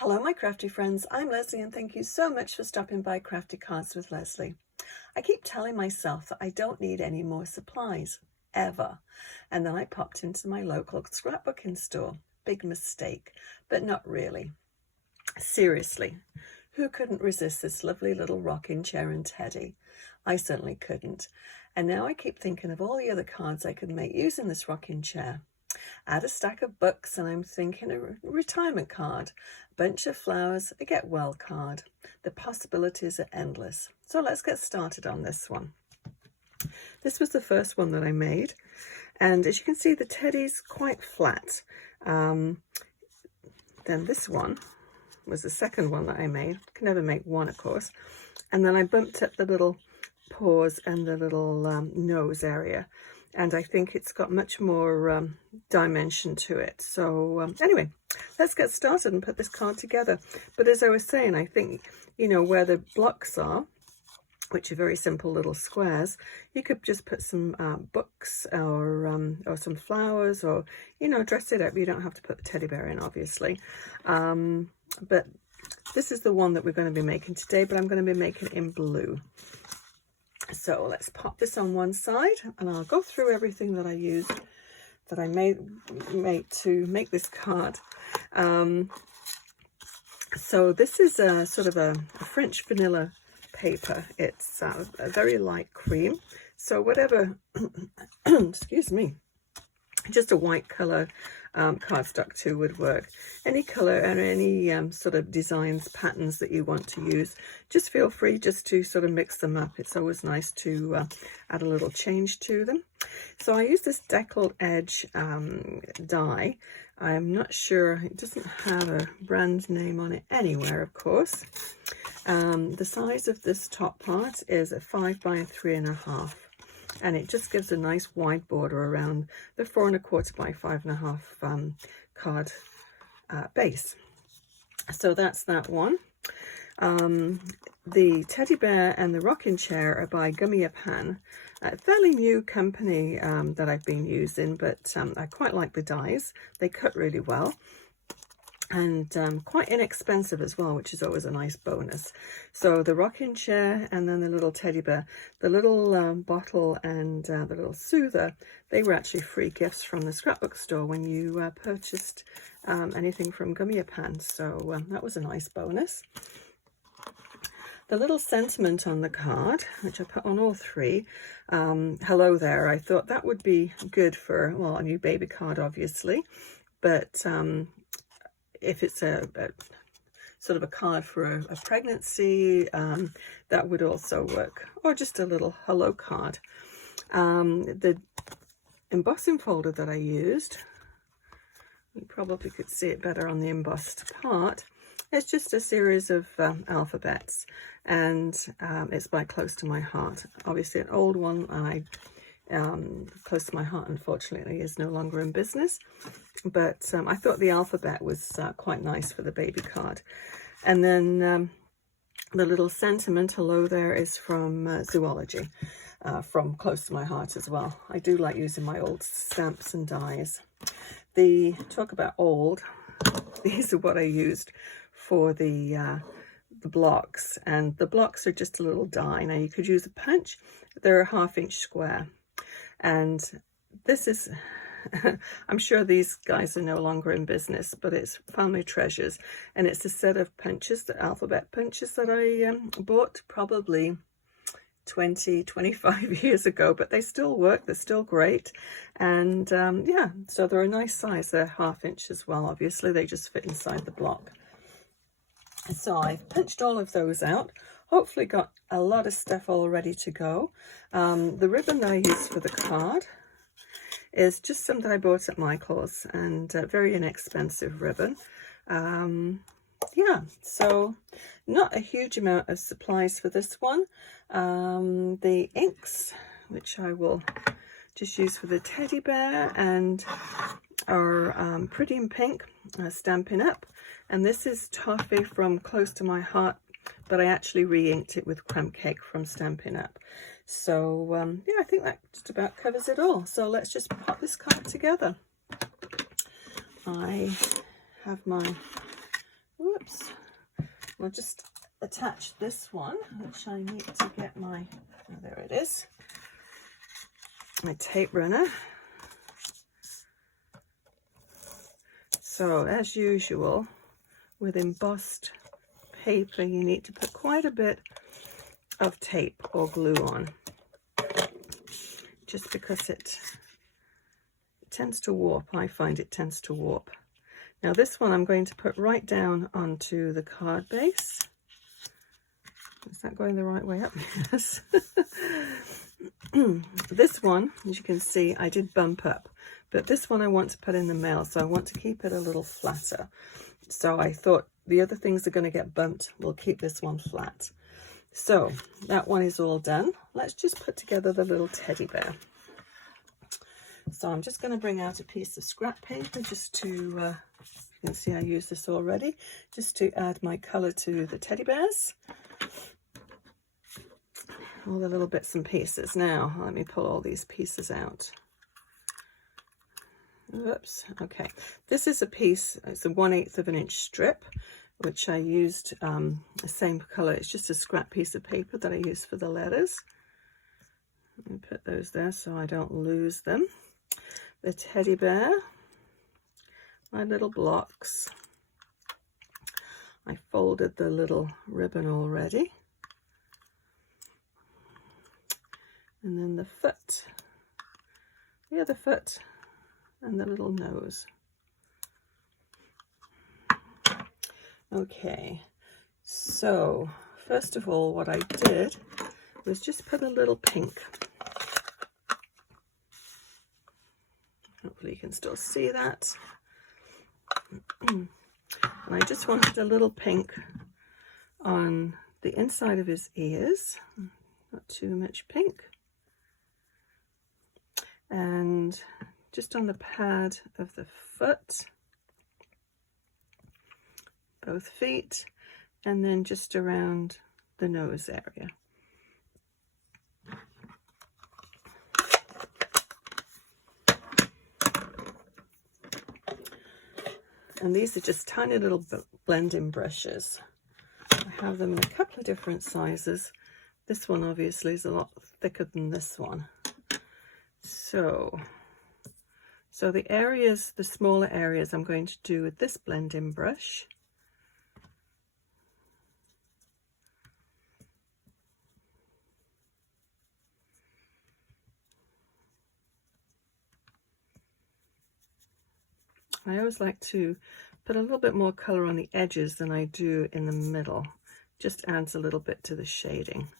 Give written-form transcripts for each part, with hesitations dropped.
Hello my crafty friends, I'm Lesley and thank you so much for stopping by Crafty Cards with Lesley. I keep telling myself that I don't need any more supplies, ever. And then I popped into my local scrapbooking store. Big mistake, but not really. Seriously, who couldn't resist this lovely little rocking chair and teddy? I certainly couldn't. And now I keep thinking of all the other cards I could make using this rocking chair. Add a stack of books and I'm thinking a retirement card, a bunch of flowers, a get well card. The possibilities are endless. So let's get started on this one. This was the first one that I made, and as you can see the teddy's quite flat. Then this one was the second one that I made. I can never make one, of course. And then I bumped up the little paws and the little nose area. And I think it's got much more dimension to it. So anyway, let's get started and put this card together. But as I was saying, I think, you know, where the blocks are, which are very simple little squares, you could just put some books or some flowers, or, you know, dress it up. You don't have to put the teddy bear in, obviously. But this is the one that we're going to be making today, but I'm going to be making it in blue. So let's pop this on one side and I'll go through everything that I used, that I made to make this card. So this is a sort of a French vanilla paper. It's a very light cream. So whatever, excuse me, just a white color cardstock too would work. Any color and any sort of designs, patterns that you want to use, just feel free just to sort of mix them up. It's always nice to add a little change to them. So I use this deckled edge die. I'm not sure, it doesn't have a brand name on it anywhere, of course. The size of this top part is a 5 by 3.5. And it just gives a nice wide border around the 4 1/4 by 5.5 card base. So that's that one. The teddy bear and the rocking chair are by Gummiapan, a fairly new company that I've been using, but I quite like the dies. They cut really well. And quite inexpensive as well, which is always a nice bonus. So the rocking chair and then the little teddy bear, the little bottle and the little soother, they were actually free gifts from the scrapbook store when you purchased anything from Gummiapan. So that was a nice bonus. The little sentiment on the card, which I put on all three, hello there. I thought that would be good for, well, a new baby card, obviously, but if it's a sort of a card for a pregnancy, that would also work, or just a little hello card. The embossing folder that I used, you probably could see it better on the embossed part. It's just a series of alphabets, and it's by Close to My Heart. Obviously an old one, and Close to My Heart unfortunately is no longer in business, but I thought the alphabet was quite nice for the baby card. And then the little sentiment hello there is from Zoology, from Close to My Heart as well. I do like using my old stamps and dies. The talk about old, these are what I used for the blocks, and the blocks are just a little die. Now you could use a punch. They're a 1/2 inch square. And this is, I'm sure these guys are no longer in business, but it's Family Treasures. And it's a set of punches, the alphabet punches that I bought probably 20, 25 years ago, but they still work. They're still great. And yeah, so they're a nice size. They're 1/2 inch as well. Obviously, they just fit inside the block. So I've punched all of those out. Hopefully got a lot of stuff all ready to go. The ribbon that I used for the card is just some that I bought at Michael's, and very inexpensive ribbon. Yeah, so not a huge amount of supplies for this one. The inks, which I will just use for the teddy bear, and are Pretty in Pink, Stampin' Up. And this is Toffee from Close to My Heart, but I actually re-inked it with Crumb Cake from Stampin' Up. So yeah, I think that just about covers it all. So let's just pop this card together. I have my, whoops, we'll just attach this one, which I need to get my, oh, there it is, my tape runner. So as usual with embossed paper, you need to put quite a bit of tape or glue on, just because it tends to warp. I find it tends to warp. Now this one I'm going to put right down onto the card base. Is that going the right way up? Yes. This one, as you can see, I did bump up, but this one I want to put in the mail, so I want to keep it a little flatter. So I thought the other things are going to get bumped. We'll keep this one flat. So that one is all done. Let's just put together the little teddy bear. So I'm just going to bring out a piece of scrap paper just to, you can see I used this already, just to add my colour to the teddy bears. All the little bits and pieces. Now let me pull all these pieces out. Oops. Okay, this is a piece, it's a 1/8 of an inch strip, which I used the same colour. It's just a scrap piece of paper that I used for the letters. Let me put those there so I don't lose them. The teddy bear, my little blocks. I folded the little ribbon already. And then the foot, the other foot, and the little nose. Okay, so first of all, what I did was just put a little pink. Hopefully you can still see that. And I just wanted a little pink on the inside of his ears, not too much pink. And just on the pad of the foot, both feet, and then just around the nose area. And these are just tiny little blending brushes. I have them in a couple of different sizes. This one obviously is a lot thicker than this one. So the areas, the smaller areas, I'm going to do with this blending brush. I always like to put a little bit more color on the edges than I do in the middle. Just adds a little bit to the shading.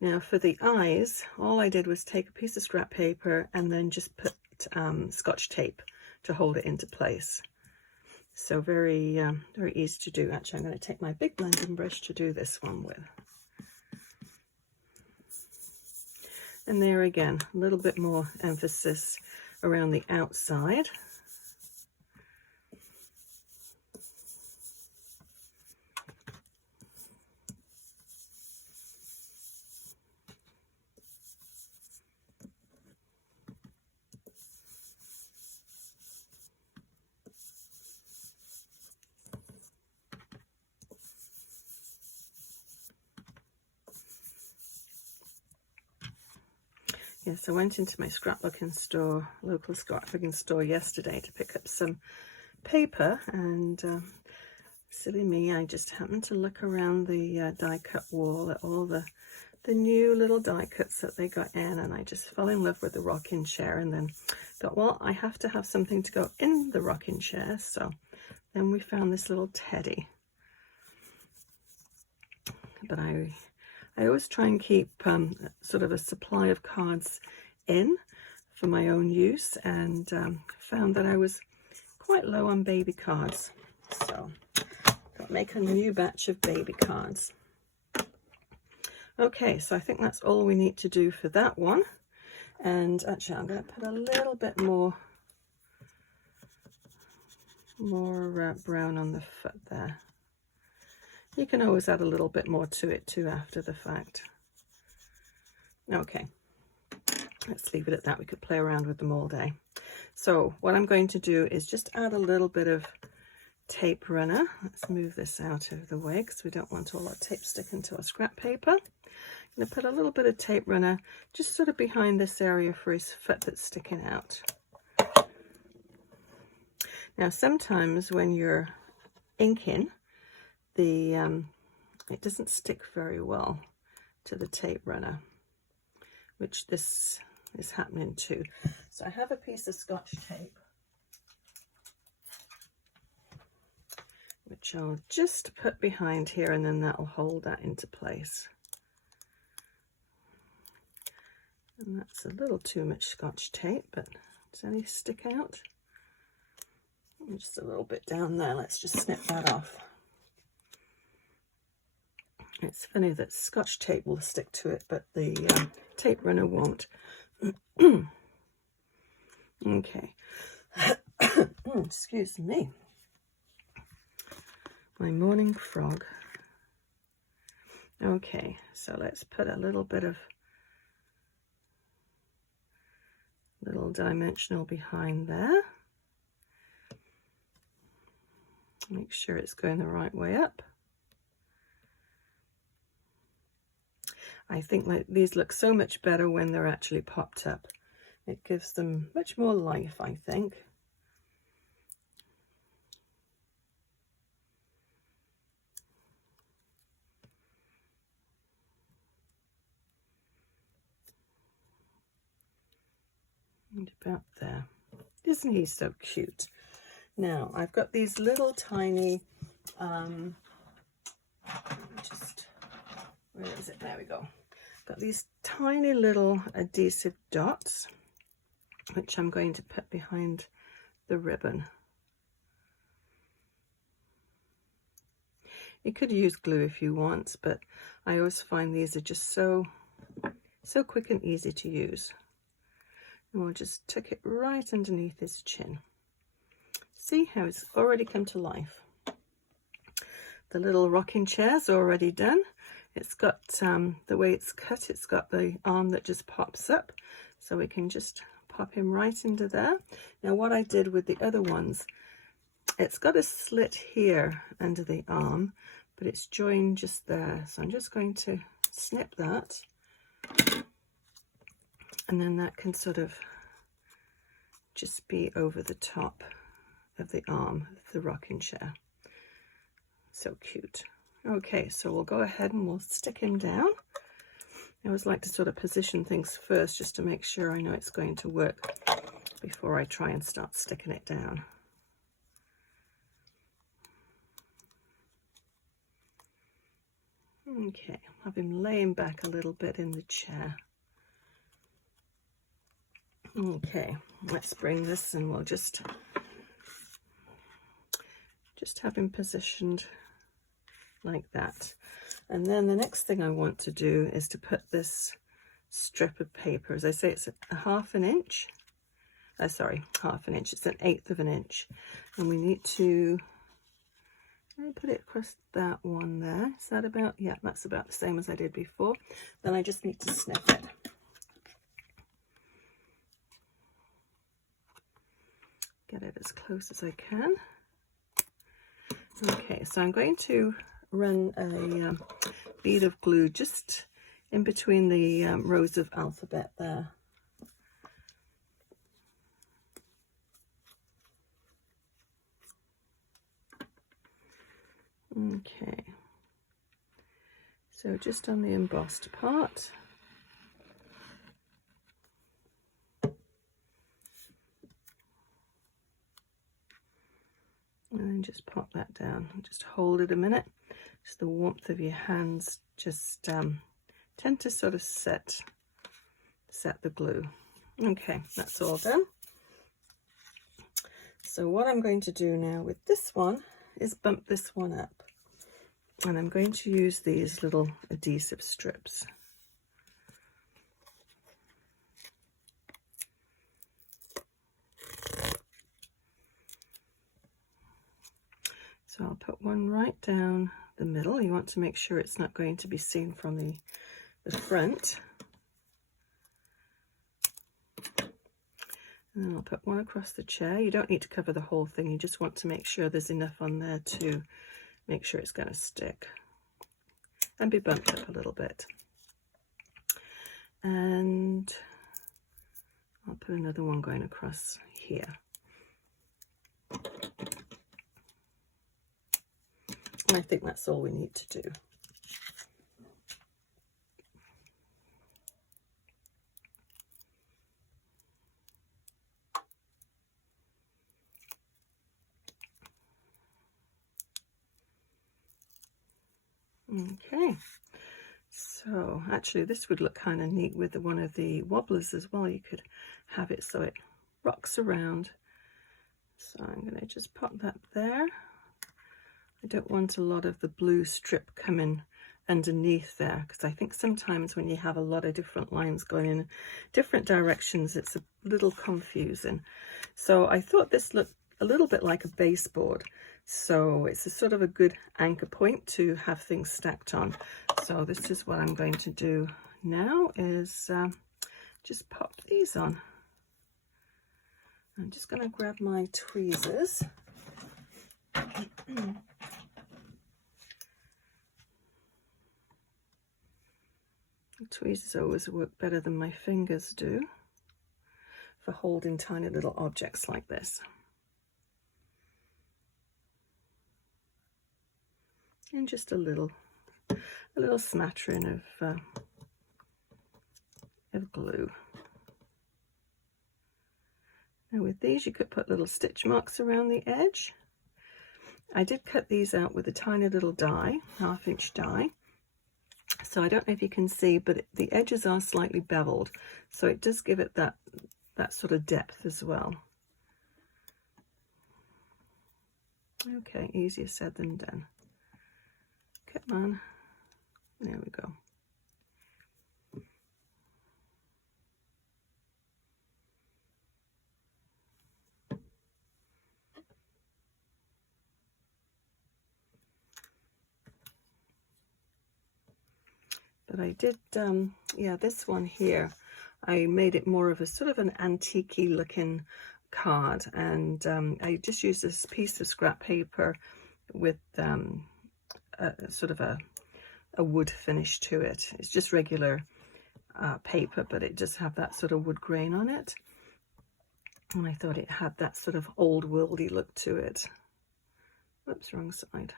Now for the eyes, all I did was take a piece of scrap paper and then just put Scotch tape to hold it into place. So very easy to do. Actually, I'm going to take my big blending brush to do this one with. And there again, a little bit more emphasis around the outside. Yes, I went into my scrapbooking store, local scrapbooking store yesterday to pick up some paper, and silly me, I just happened to look around the die cut wall at all the new little die cuts that they got in, and I just fell in love with the rocking chair, and then thought, well, I have to have something to go in the rocking chair. So then we found this little teddy. But I always try and keep sort of a supply of cards in for my own use, and found that I was quite low on baby cards. So got to make a new batch of baby cards. Okay, so I think that's all we need to do for that one. And actually, I'm going to put a little bit more brown on the foot there. You can always add a little bit more to it too after the fact. Okay, let's leave it at that. We could play around with them all day. So what I'm going to do is just add a little bit of tape runner. Let's move this out of the way because we don't want all that tape sticking to our scrap paper. I'm going to put a little bit of tape runner just sort of behind this area for his foot that's sticking out. Now sometimes when you're inking, it doesn't stick very well to the tape runner, which this is happening too. So I have a piece of Scotch tape, which I'll just put behind here, and then that'll hold that into place. And that's a little too much Scotch tape, but does any stick out? Just a little bit down there. Let's just snip that off. It's funny that Scotch tape will stick to it, but the tape runner won't. Okay. Excuse me. My morning frog. Okay, so let's put a little bit of little dimensional behind there. Make sure it's going the right way up. I think like these look so much better when they're actually popped up. It gives them much more life, I think. And about there. Isn't he so cute? Now, I've got these little tiny, where is it? There we go. Got these tiny little adhesive dots, which I'm going to put behind the ribbon. You could use glue if you want, but I always find these are just so quick and easy to use. And we'll just tuck it right underneath his chin. See how it's already come to life. The little rocking chair's already done. It's got the way it's cut, it's got the arm that just pops up, so we can just pop him right into there. Now what I did with the other ones, it's got a slit here under the arm, but it's joined just there. So I'm just going to snip that, and then that can sort of just be over the top of the arm of the rocking chair. So cute. Okay, so we'll go ahead and we'll stick him down. I always like to sort of position things first just to make sure I know it's going to work before I try and start sticking it down. Okay, have him laying back a little bit in the chair. Okay, let's bring this and we'll just have him positioned like that. And then the next thing I want to do is to put this strip of paper, as I say, it's a half an inch, it's an 1/8 of an inch, and we need to put it across that one there. Is that about, yeah, that's about the same as I did before. Then I just need to snip it. Get it as close as I can. Okay, so I'm going to run a bead of glue just in between the rows of alphabet there. Okay, so just on the embossed part. And then just pop that down and just hold it a minute. Just the warmth of your hands just tend to sort of set the glue. Okay, that's all done. So what I'm going to do now with this one is bump this one up. And I'm going to use these little adhesive strips. So I'll put one right down the middle. You want to make sure it's not going to be seen from the front. And then I'll put one across the chair. You don't need to cover the whole thing. You just want to make sure there's enough on there to make sure it's going to stick and be bumped up a little bit. And I'll put another one going across here. And I think that's all we need to do. Okay, so actually this would look kind of neat with one of the wobblers as well. You could have it so it rocks around. So I'm going to just pop that there. I don't want a lot of the blue strip coming underneath there, because I think sometimes when you have a lot of different lines going in different directions, it's a little confusing. So I thought this looked a little bit like a baseboard. So it's a sort of a good anchor point to have things stacked on. So this is what I'm going to do now, is just pop these on. I'm just going to grab my tweezers. Tweezers always work better than my fingers do for holding tiny little objects like this. And just a little smattering of glue. Now with these you could put little stitch marks around the edge. I did cut these out with a tiny little die, 1/2 inch die. So I don't know if you can see, but the edges are slightly beveled, so it does give it that sort of depth as well. Okay, easier said than done. Come on, there we go. But I did, yeah, this one here, I made it more of a sort of an antique-y looking card, and I just used this piece of scrap paper with sort of a wood finish to it. It's just regular paper, but it does have that sort of wood grain on it. And I thought it had that sort of old worldy look to it. Whoops, wrong side.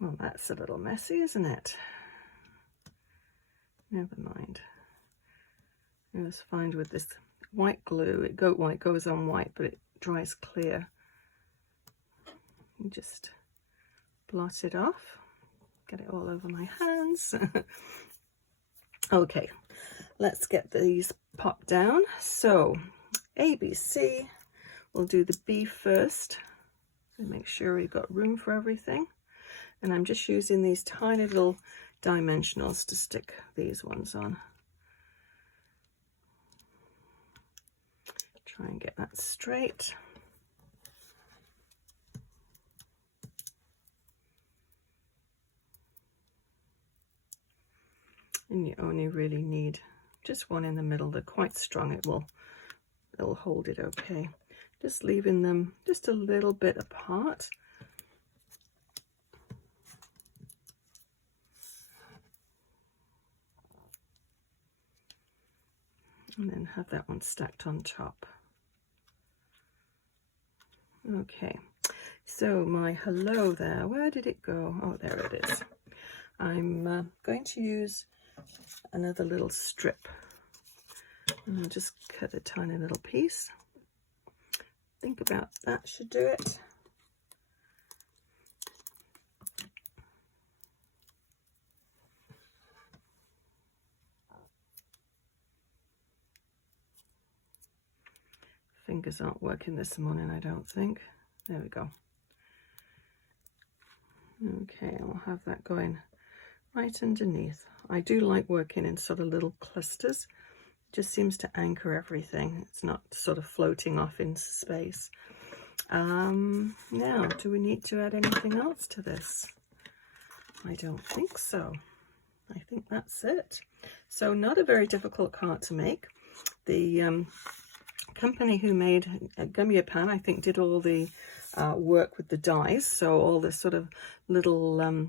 Well, that's a little messy, isn't it? Never mind. I always find with this white glue, it goes on white, but it dries clear. You just blot it off. Get it all over my hands. Okay, let's get these popped down. So, ABC, we'll do the B first. So make sure we've got room for everything. And I'm just using these tiny little dimensionals to stick these ones on. Try and get that straight. And you only really need just one in the middle. They're quite strong. It'll hold it okay. Just leaving them just a little bit apart. And then have that one stacked on top. Okay, so my hello there, where did it go? Oh, there it is. I'm going to use another little strip. And I'll just cut a tiny little piece. Think about that should do it. Fingers aren't working this morning, I don't think. There we go. Okay, I'll have that going right underneath. I do like working in sort of little clusters. It just seems to anchor everything. It's not sort of floating off into space. Now, do we need to add anything else to this? I don't think so. I think that's it. So not a very difficult card to make. The company who made Gummiapan, I think, did all the work with the dies. So all the sort of little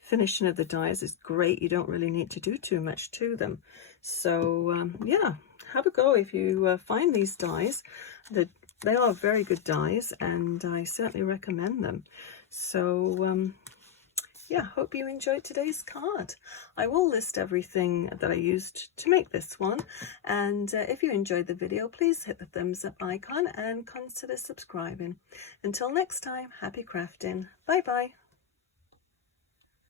finishing of the dies is great. You don't really need to do too much to them. So yeah, have a go if you find these dies. They are very good dies, and I certainly recommend them. So yeah, hope you enjoyed today's card. I will list everything that I used to make this one, and if you enjoyed the video, please hit the thumbs up icon and consider subscribing. Until next time, happy crafting. Bye bye.